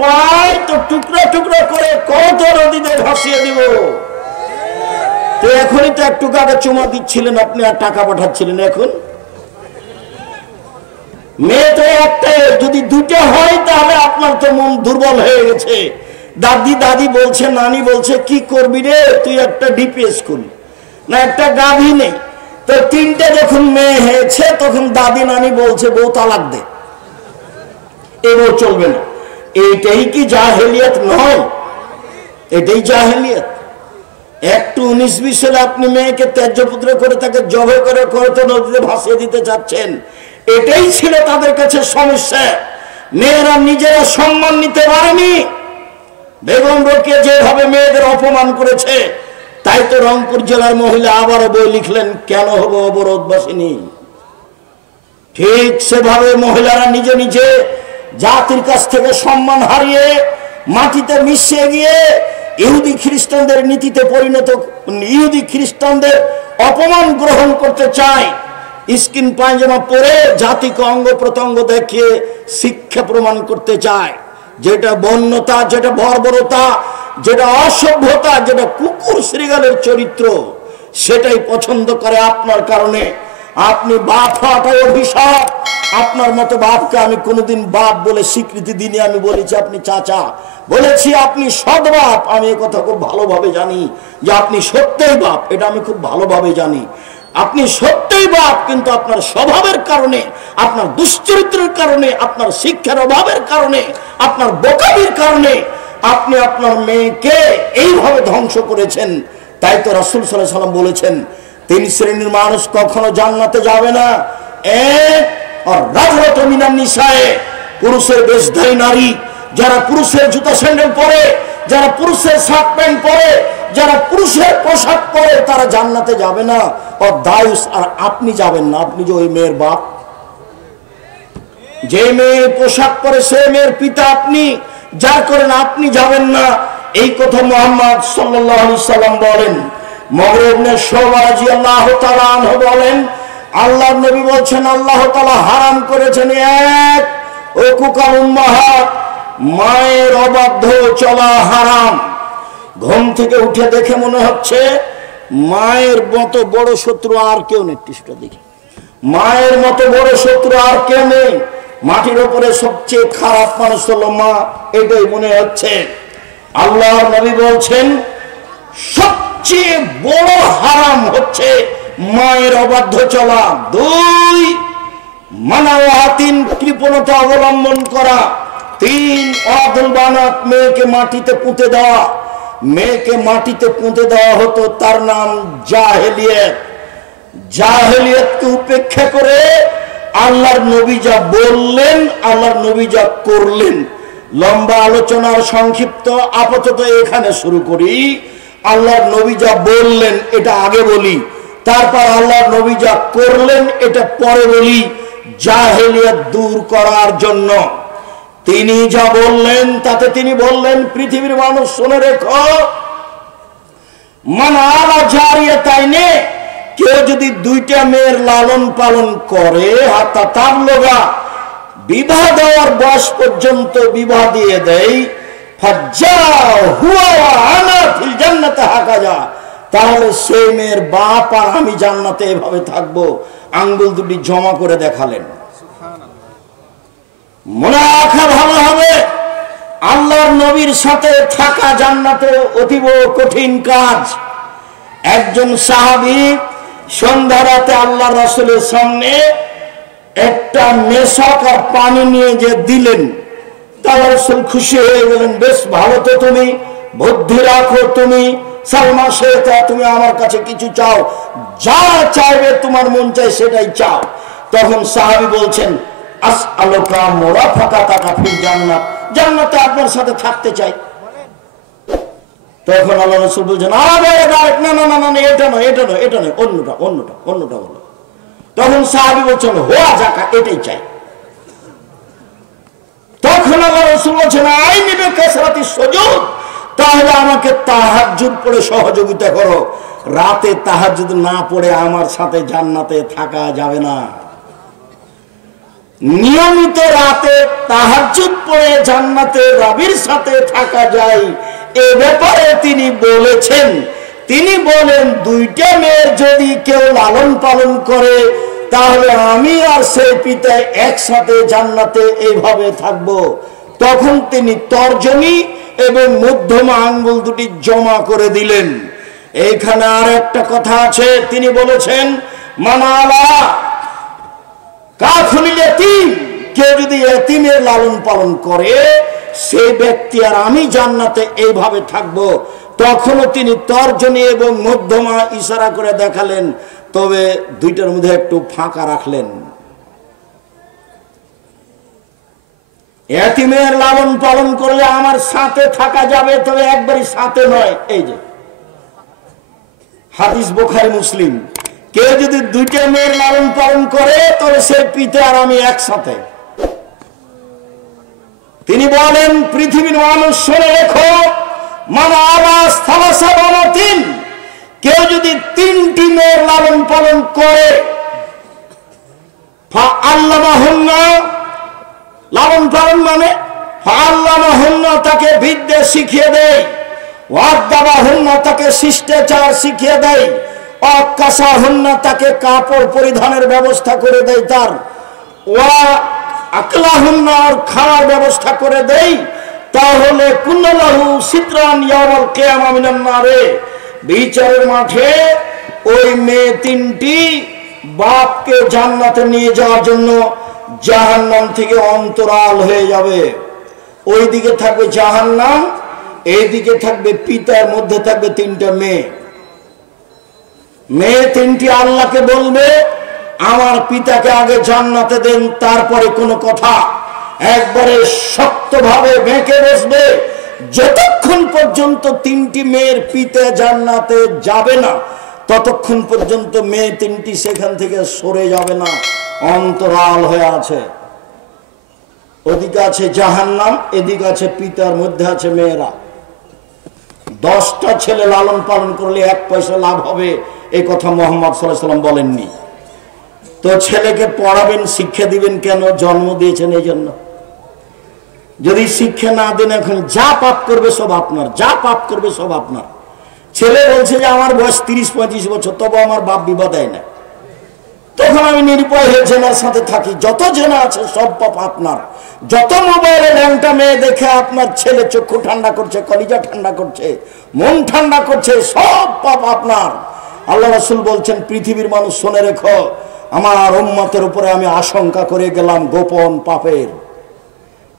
পাই তো টুকরা টুকরা করে কত নদীতে ভাসিয়ে দিব। তো এখনই তো একটু আগে চুমা দিচ্ছিলেন আপনি আর টাকা পাঠাচ্ছিলেন, এখন মেয়ে তো একটাই, যদি দুটা হয় তাহলে আপনার তো মন দুর্বল হয়ে গেছে। দাদি দাদি বলছে, নানি বলছে, কি করবি রে তুই, একটা ডিপিএস করবি না, একটা গাভী নেই। তো তিনটে যখন মেয়ে হয়েছে তখন দাদি নানি বলছে বউ তালাক দে, এবার চলবে না। এইটাই কি জাহেলিয়াত নয়? এটাই জাহেলিয়াত। একটু 19-20 সালে আপনি মেয়েকে ত্যাজ্যপুত্র করে তাকে জবে করে তো নদীতে ভাসিয়ে দিতে চাচ্ছেন। এটাই ছিল তাদের কাছে সমস্যা। মেয়েরা নিজেরা সম্মান নিতে পারেনি। বেগম রোকেয়া যেভাবে মেয়েদের অপমান করেছে, তাই তো রংপুর জেলার মহিলা আবারও বই লিখলেন, কেন হবো অবরোধবাসিনী। ঠিক সেভাবে মহিলারা নিজে নিজে জাতির কাছ থেকে সম্মান হারিয়ে মাটিতে মিশে গিয়ে ইহুদি খ্রিস্টানদের নীতিতে পরিণত, ইহুদি খ্রিস্টানদের অপমান গ্রহণ করতে চায়। স্কিন পায়জামা পরে জাতিকে অঙ্গ প্রত্যঙ্গ দেখিয়ে শিক্ষা প্রমাণ করতে চায়। যেটা বন্যতা, যেটা বর্বরতা, যেটা অসভ্যতা, যেটা কুকুর শ্রীগালের চরিত্র, সেটাই পছন্দ করে আপনার কারণে। আপনি বাপ হওয়াটাই অভিশাপ। আপনার মতো বাপকে আমি কোনোদিন বাপ বলে স্বীকৃতি দিইনি। আমি বলেছি আপনি চাচা, বলেছি আপনি সৎ বাপ। আমি এই কথা খুব ভালোভাবে জানি যে আপনি সত্যই বাপ, এটা আমি খুব ভালোভাবে জানি। আপনি সত্যই বাপ, কিন্তু আপনার স্বভাবের কারণে, আপনার দুশ্চরিত্রের কারণে, আপনার শিক্ষার অভাবের কারণে, আপনার বোকামির কারণে আপনি আপনার মেয়েকে এইভাবে ধ্বংস করেছেন। তাই তো রাসূল সাল্লাল্লাহু আলাইহি ওয়াসাল্লাম বলেছেন, 3 শ্রেণীর মানুষ কখনো জান্নাতে যাবে না। এক, আর রাজরাত মিনান নিসায়ে, পুরুষের বেশধারী নারী, যারা পুরুষের জুতা স্যান্ডেল পরে, যারা পুরুষের শার্ট প্যান্ট পরে, যারা পুরুষের পোশাক পরে, তারা জান্নাতে যাবে না। ও দায়ুস, আর আপনি যাবেন না। আপনি যে ওই মেয়ের বাপ, যে মেয়ে পোশাক পরে সে মেয়ের পিতা আপনি, যার করেন আপনি যাবেন না। এই কথা মুহাম্মদ সাল্লাল্লাহু আলাইহি সাল্লাম বলেন। মুগীরা ইবনে শুবা রাদিয়াল্লাহু তাআলা আনহু বলেন, আল্লাহর নবী বলছেন, আল্লাহ তাআলা হারাম করেছেন এক, উকুকাল উম্মাহাত, মায়ের অবাধ্য চলা হারাম। ঘুম থেকে উঠে দেখে মনে হচ্ছে মায়ের মতো বড় শত্রু আর কেউ নেই। টিসটা দেখি, মায়ের মতো বড় শত্রু আর কেউ নেই। মাটির উপরে সবচেয়ে খারাপ মানুষ হলো মা, এটাই মনে হচ্ছে। আল্লাহর নবী বলছেন সবচেয়ে বড় হারাম হচ্ছে মায়ের অবাধ্য চলা। 2, মানাওয়াতিন, কৃপণতা অবলম্বন করা। 3, অদল বানাত, মেয়েকে মাটিতে পুঁতে দেওয়া। মেয়েকে মাটিতে পুঁতে দেওয়া হতো, তার নাম জাহেলিয়াত। জাহেলিয়াতকে উপেক্ষা করে আল্লাহর নবী যা বললেন, আল্লাহর নবী যা করলেন, লম্বা আলোচনার সংক্ষিপ্ত আপাতত এখানে শুরু করি। আল্লাহর নবী যা বললেন এটা আগে বলি, তারপর আল্লাহর নবী যা করলেন এটা পরে বলি। জাহেলিয়াত দূর করার জন্য তিনি যা বললেন, তাতে তিনি বললেন, পৃথিবীর মানুষ শুনে রেখো, মান আলা জারিয়াতাইনে, কেউ যদি 2টা মেয়ের লালন পালন করে, হাত্তা তাবলুগা, বিবাহ দেওয়ার বয়স পর্যন্ত বিবাহ দিয়ে দেয়, ফাজ্জাউ হুয়া ওয়া আনা ফিল জান্নাতি হাকাজা, তাহলে সেই মেয়ের বাপ আর আমি জান্নাতে এভাবে থাকবো। আঙ্গুল দুটি জমা করে দেখালেন। মনে রাখা ভালো হবে, আল্লাহর নবীর সাথে থাকা জান্নাতে অতীব কঠিন কাজ। একজন সাহাবী সন্ধ্যা রাতে আল্লাহ রাসূলের সামনে একটা মেশক আর পানি নিয়ে যে দিলেন, তাহলে রাসূল খুশি হয়ে গেলেন। বেশ ভালো তো, তুমি বুদ্ধি রাখো, তুমি সালমা শেখা, তুমি আমার কাছে কিছু চাও, যা চাইবে তোমার মন চাই সেটাই চাও। তখন সাহাবী বলছেন, আসআলুকা মুরাফাকাতাকা ফিল জান্নাত, জান্নাতে আপনার সাথে থাকতে চাই। তখন আল্লাহ রাসূল বলছেন, না না না না, এটা নয়, এটা নয়, এটা নয়, অন্যটা অন্যটা অন্যটা বলো। তখন সাহাবী বলছেন, হুয়া যাকা, এটাই চাই। তখন আল্লাহ রাসূল বলছেন, আইনি বিকাসরাতি সুজুদ, তাহলে আমাকে তাহাজ্জুদ পড়ে সহযোগিতা করো। রাতে তাহাজ্জুদ না পড়ে আমার সাথে জান্নাতে থাকা যাবে না। নিয়মিত রাতে তাহাজ্জুদ পড়ে জান্নাতে রবের সাথে থাকা যায়, এ ব্যাপারে তিনি বলেছেন। তিনি বলেন, দুইটা মেয়ের যদি কেউ লালন পালন করে তাহলে আমি আর সেই পিতা একসাথে জান্নাতে এইভাবে থাকব। তখন তিনি তর্জনী এবং মধ্যমা আঙ্গুল দুটি জমা করে দিলেন। এইখানে আর একটা কথা আছে, তিনি বলেছেন মানালা কাফুলিল ইয়াতীম, কেউ যদি এতিমের লালন পালন করে সেই ব্যক্তি আর আমি জান্নাতে এইভাবে থাকব। তখনও তিনি তর্জনী এবং মধ্যমা ইশারা করে দেখালেন, তবে দুইটার মধ্যে একটু ফাঁকা রাখলেন। এতিমের লালন পালন করলে আমার সাথে থাকা যাবে, তবে একবারই সাথে নয়। এই যে হাদিস বুখারী মুসলিম, কেউ যদি দুইটা মেয়ের লালন পালন করে তবে সে পিতা আর আমি একসাথে। তিনি বলেন, পৃথিবীর মানুষ শুনে রেখো, মানে আবাস থালাসা বানাতিন, কেউ যদি তিনটি মেয়ের লালন পালন করে, ফাআল্লামাহুন্না, লালন পালন মানে ফাআল্লামাহুন্না, তাকে বিদ্যা শিখিয়ে দেয়, ওয়াদ্দাবাহুন্না, তাকে শিষ্টাচার শিখিয়ে দেয়, অকাসাহুন্না, তাকে কাপড় পরিধানের ব্যবস্থা করে দেয়, তার ওয়া আকলাহুন্না, আর খাওয়ার ব্যবস্থা করে দেয়, তাহলে কুল্লাহু সিতরান ইয়াউমাল কিয়ামা মিনান নারে, বিচারের মাঠে ওই মেয়ে তিনটি বাপকে জান্নাতে নিয়ে যাওয়ার জন্য জাহান্নাম থেকে অন্তরাল হয়ে যাবে। ওই দিকে থাকবে জাহান্নাম, এইদিকে থাকবে পিতার, মধ্যে থাকবে তিনটা মেয়ে। মেয়ে তিনটি আল্লাহকে বলবে, আমার পিতাকে আগে জান্নাতে দেন, তারপরে কোনো কথা। একবারে শক্তভাবে বেঁকে বসবে, যতক্ষণ পর্যন্ত তিনটি মেয়ের পিতা জান্নাতে যাবে না ততক্ষণ পর্যন্ত মেয়ে তিনটি সেখান থেকে সরে যাবে না, অন্তরাল হয়ে আছে। ওদিকে আছে জাহান্নাম, এদিকে আছে পিতার, মধ্যে আছে মেয়েরা। 10টা ছেলে লালন পালন করলে 1 পয়সা লাভ হবে, এই কথা মুহাম্মদ সাল্লাল্লাহু আলাইহি ওয়াসাল্লাম বলেননি। তো ছেলেকে পড়াবেন, শিক্ষা দিবেন কেন? জন্ম দিয়েছেন এই জন্য। যদি শিক্ষা না দেন, এখন যা পাপ করবে সব আপনার, যা পাপ করবে সব আপনার। ছেলে বলছে যে আমার বয়স 30-35 বছর, তবে আমার বাপ বিবাহ দেয় না, তখন আমি নিরুপায় হয়ে জেনার সাথে থাকি। যত জেনা আছে সব পাপ আপনার। যত মোবাইলে ল্যাংটা মেয়ে দেখে আপনার ছেলে চক্ষু ঠান্ডা করছে, কলিজা ঠান্ডা করছে, মন ঠান্ডা করছে, সব পাপ আপনার। আল্লাহ রাসূল বলছেন, পৃথিবীর মানুষ শুনে রেখো, আমার উম্মতের উপরে আমি আশঙ্কা করে গেলাম গোপন পাপের।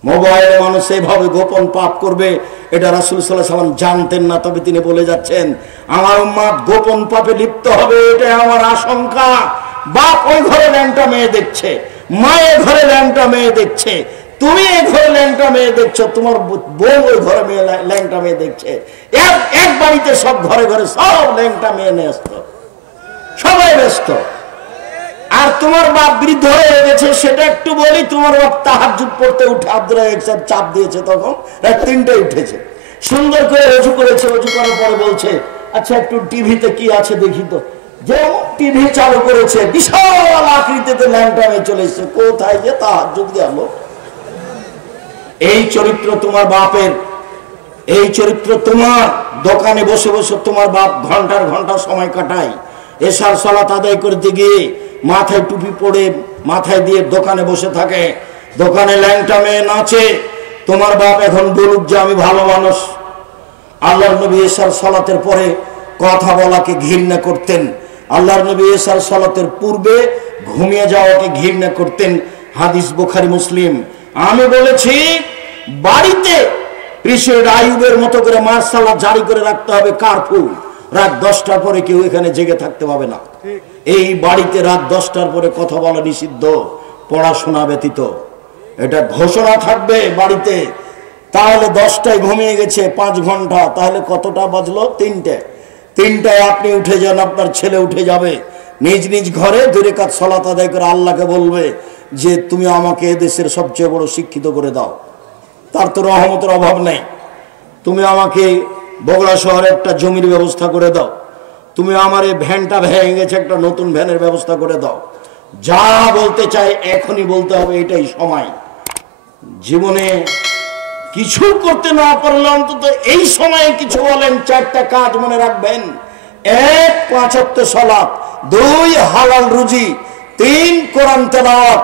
মোবাইলে মানুষ এইভাবে গোপন পাপ করবে, এটা রাসূল সাল্লাল্লাহু আলাইহি ওয়াসাল্লাম জানতেন না, তবে তিনি বলে যাচ্ছেন আমার উম্মত গোপন পাপে লিপ্ত হবে, এটা আমার আশঙ্কা। বাপ ওই ঘরে ল্যাংটা মেয়ে দেখছে, মায়ের ঘরে ল্যাংটা মেয়ে দেখছে, তুমি এই ঘরে ল্যাংটা মেয়ে দেখছো, তোমার বউ ওই ঘরে মেয়ে ল্যাংটা মেয়ে দেখছে, এক বাড়িতে সব ঘরে ঘরে সব ল্যাংটা মেয়ে ব্যস্ত, সবাই ব্যস্ত। আর তোমার বাপ বৃদ্ধ হয়ে গেছে, সেটা একটু বলি, তোমার বাপ তাহাজ্জুদ পড়তে উঠে আব্দুল রাজ্জাক সাহেব চাপ দিয়েছে, তখন রাত 3টায় উঠেছে, সুন্দর করে ওযু করেছে, ওযু করার পরে বলছে আচ্ছা একটু টিভিতে কি আছে দেখি তো। যেমন টিভি চালু করেছে, বিশাল আকৃতিতে ল্যাংটা মেয়ে চলে এসেছে, কোথায় যে তাহাজ্জুদ গেল। এই চরিত্র তোমার বাপের, এই চরিত্র তোমার। দোকানে বসে বসে তোমার বাপ ঘন্টার ঘন্টা সময় কাটায়, এশার সালাত আদায় করতে গিয়ে মাথায় টুপি পরে মাথায় দিয়ে দোকানে বসে থাকে, দোকানে ল্যাংটা মেয়ে নাচে। তোমার বাপ এখন বলুক যে আমি ভালো মানুষ। আল্লাহর নবী এশার সালাতের পরে কথা বলাকে ঘৃণা করতেন, আল্লাহর নবী এশার সালাতের পূর্বে ঘুমিয়ে যাওয়াকে ঘৃণা করতেন। হাদিস বুখারী মুসলিম। আমি বলেছি বাড়িতে প্রেসিডেন্ট আইয়ুবের মতো করে মার্শাল্লাহ জারি করে রাখতে হবে, কারফিউ, রাত 10টার পরে কেউ এখানে জেগে থাকতে পাবে না। এই বাড়িতে রাত 10টার পরে কথা বলা নিষিদ্ধ, পড়াশোনা ব্যতীত, এটা ঘোষণা থাকবে বাড়িতে। তাহলে 10টায় ঘুমিয়ে গেছে 5 ঘন্টা, তাহলে কতটা বাজলো? 3টায় আপনি উঠে যান, আপনার ছেলে উঠে যাবে, নিজ নিজ ঘরে 2 রাকাত সালাত আদায় করে আল্লাহকে বলবে যে তুমি আমাকে এদেশের সবচেয়ে বড় শিক্ষিত করে দাও, তার তো রহমতের অভাব নেই। তুমি আমাকে বগুড়া শহরে একটা জমির ব্যবস্থা করে দাও, তুমি আমার এই ভ্যানটা ভেঙে গেছে, একটা নতুন ভ্যানের ব্যবস্থা করে দাও, যা বলতে চাই এখনই বলতে হবে, এটাই সময়। জীবনে কিছু করতে না পারলে অন্তত এই সময়ে কিছু বলেন। 4টা কাজ মনে রাখবেন: 1 5 ওয়াক্ত সালাত, 2 হালাল রুজি, 3 কোরআন তেলাওয়াত,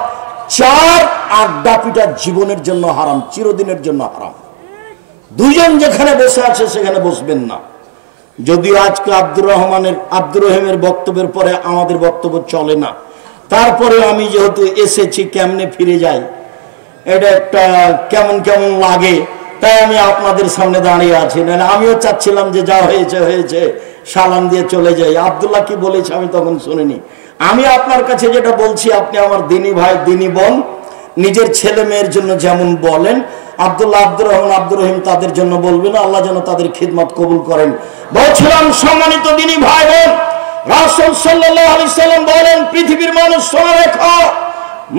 4 আড্ডা পিটা জীবনের জন্য হারাম, চিরদিনের জন্য হারাম। দুজন যেখানে বসে আছে সেখানে বসবেন না। যদিও আজকে আব্দুর রহিমের বক্তব্যের পরে আমাদের বক্তব্য চলে না, তারপরে আমি যেহেতু এসেছি, কেমনে ফিরে যাই এটা একটা কেমন কেমন লাগে, তাই আমি আপনাদের সামনে দাঁড়িয়ে আছি। নাহলে আমিও চাচ্ছিলাম যে যা হয়েছে হয়েছে, সালাম দিয়ে চলে যাই। আব্দুল্লাহ কি বলেছে আমি তখন শুনিনি। আমি আপনার কাছে যেটা বলছি, আপনি আমার দিনী ভাই দিনী বোন, নিজের ছেলে মেয়ের জন্য যেমন বলেন, আব্দুল্লাহ আব্দুর রহিম তাদের জন্য বলবেন। আল্লাহ যেন তাদের খিদমত কবুল করেন। বলছিলাম সম্মানিত দিনী ভাই বোন, রাসূল সাল্লাল্লাহু আলাইহি সাল্লাম বলেন, পৃথিবীর মানুষ শোনা রেখো,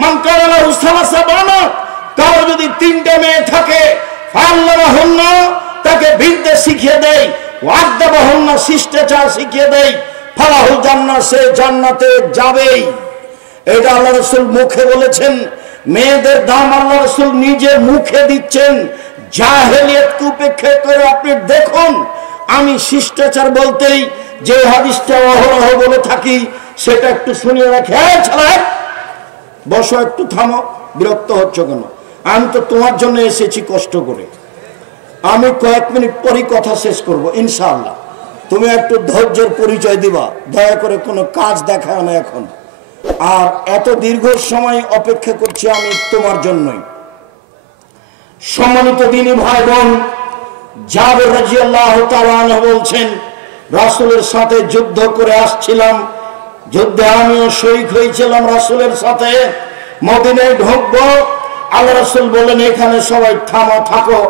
মান কানা লাহু সালাসা বানাত, কারো যদি 3টে মেয়ে থাকে, ফাল্লাহুন্না, তাকে বিদ্যা শিখিয়ে দেয়, ওয়াদাবাহুন্না, শিষ্টাচার শিখিয়ে দেয়, ফালাহুল জান্নাহ, সে জান্নাতে যাবেই। এটা আল্লাহ রাসূল মুখে বলেছেন। মেয়েদের দাম আল্লাহ রাসূল নিজে মুখে দিচ্ছেন। জাহেলিয়াতকে উপেক্ষা করে আপনি দেখুন, আমি শিষ্টাচার বলতেই যে হাদিসটা অহরহ বলে থাকি সেটা একটু শুনিয়ে রাখে। ছাড়া বসো, একটু থামো, বিরক্ত হচ্ছ কেন? আমি তো তোমার জন্য এসেছি কষ্ট করে। আমি কয়েক মিনিট পরই কথা শেষ করব ইনশাআল্লাহ। তুমি একটু ধৈর্যের পরিচয় দিবা, দয়া করে কোনো কাজ দেখায় না এখন। আর এত দীর্ঘ সময় অপেক্ষা করছি আমি তোমার জন্যই। সম্মানিত দিনী ভাই বোন, জাবের রাদিয়াল্লাহু তাআলা আনহু বলছেন, রাসূলের সাথে যুদ্ধ করে আসছিলাম, যুদ্ধে আমিও শরীক হয়েছিলাম রাসূলের সাথে। মদিনায় ঢুকবো, আল্লাহ রাসূল বললেন, এখানে সবাই থামো, থাকো,